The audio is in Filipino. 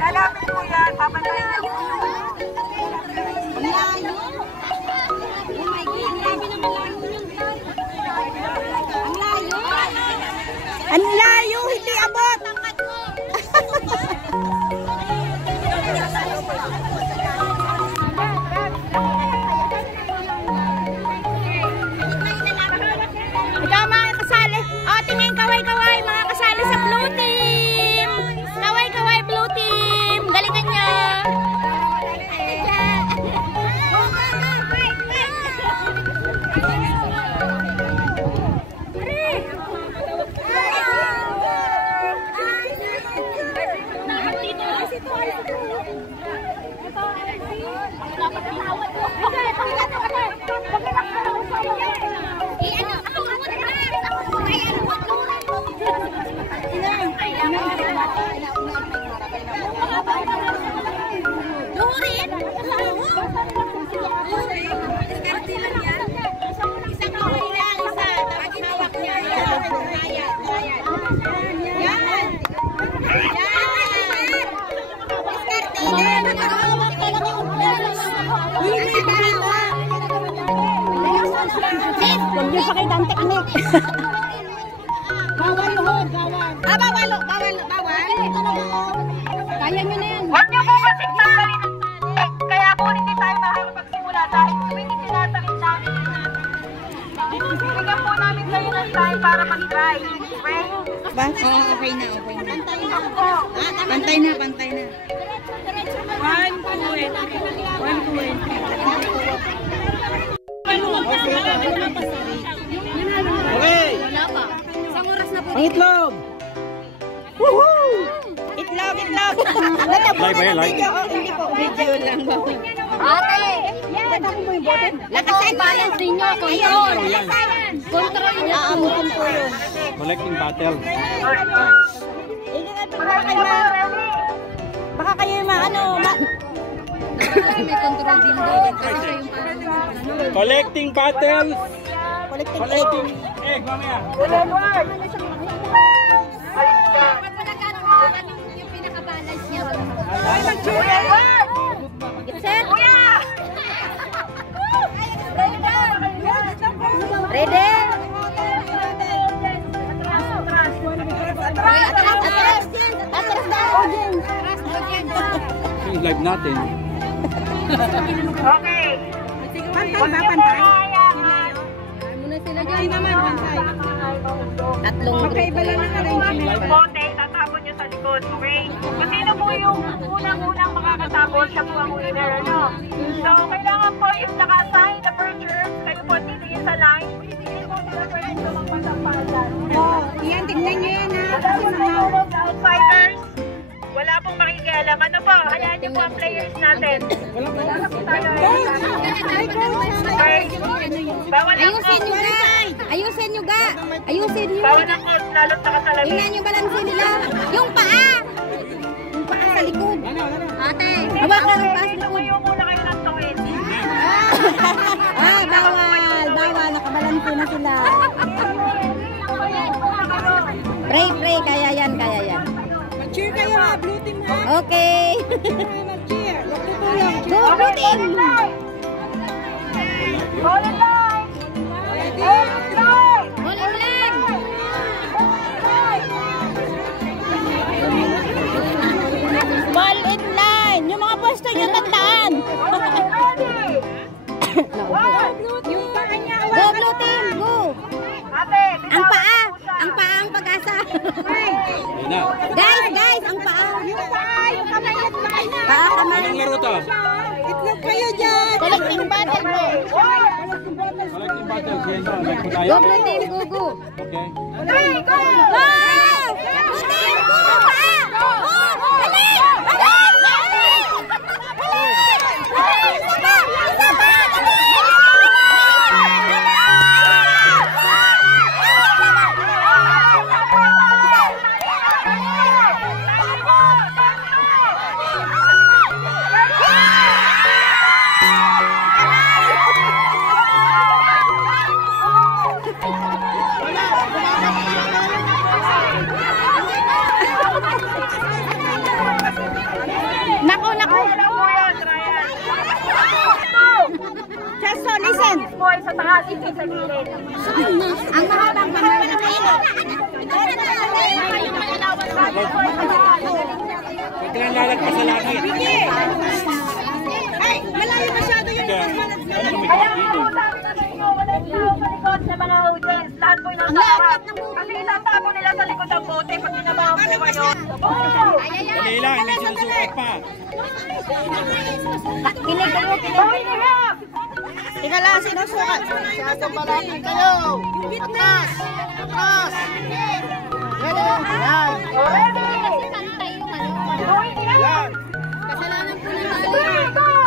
Lalapit po yan. Papantayin niya po. Ang layo, hindi abot. Ikaw mga kasali. O, tingin kaway-kaway mga kasali sa blue team. Kaway-kaway blue team. Galingan niyo. Huwag niyo pakita ang teknik. Bawal ho, bawal. Bawal. Kaya nyo na yan. Huwag niyo po kasi tanggalin. Kaya po hindi tayo makakapagsimula dahil hindi tinatakin namin. Bigyan po namin kayo ng time para mag-try. Okay? Okay na. Pantay na. 1, 2, 3. 1, 2, 3. Okay. Wala pa. Isang oras na po. Ang itlog. Woohoo! Itlog. Live ba yan? Live? Hindi po. Video lang ba? Ate! Lakasan balance ninyo. Control. Control niyo. Aamutin po yun. Collecting battle. Baka kayo yung may control din doon. Kasi siya yung Collecting battles. collecting egg. Mamaya. Pag wala ka yung pinaka-balance niya. Ay, mag-cheer! Get set! Ready? Yung live natin. Okay. Pantay. Muna sila dyan naman, pantay. Tatlong grupo. Bote, tatapon nyo sa likod. Okay? Kung sino po yung unang-unang makakatapon, siya po ang winner, ano? So, kailangan po yung naka-assign na picture, kayo po titingin sa line. Hindi po sila pwede sa magpasampalan. Yan, tignan nyo yan ha. Outsiders, wala pong makikialam. Ano po? Hayaan niyo po ang players natin. Wala na po tayo. Okay. Bawal ang Ayusin nyo ga. Ayusin nyo. Bawal ang code, lalot na kasalamin. Tingnan nyo balansin nila. Yung paa. Yung paa sa likod. Ate. Hawakan ang paa sa likod. Tumayo muna kayo ng tuwid. Bawal. Nakabalansin na sila. Pray. Kaya yan. Cheer kayo ha, blue team ha. Okay. Cheer. Magtutulong. Go, blue team. All in line. Ball in line. Yung mga pwesto nyo tandaan. Yung paa niya. Go, blue team. Go. Ang paa ang pag-asa. Guys, ang paa. Yung paa, yung kamay at kamay na. Paa, kamay. Anong laro to? Itlog kayo dyan. Collecting battle, bro. Collecting battle. Go, blue team. Go. Okay. Go! Blue team, go! Paa! Go! Dali! Isa pa! po ay sa taas, hindi sa gilid. Ang mahabang mahaba na kayo. Huwag ka lang lalagpas sa langit. Ay, malayo masyado yung Kaya po sabi na sa inyo, wala yung tao sa likod sa mga audience. Lahat po yung nasa harap. Kasi itatapo nila sa likod ng bote pag tinabaho po kayo. Dali lang, hindi sinusukat pa. Kinig kayo, Bawin nila! Tika lang, sinusukat. Masyado palapit kayo. Atras! Atras! Ready? Yan. Ready? Bawin nila! Kasalanan po ng Go!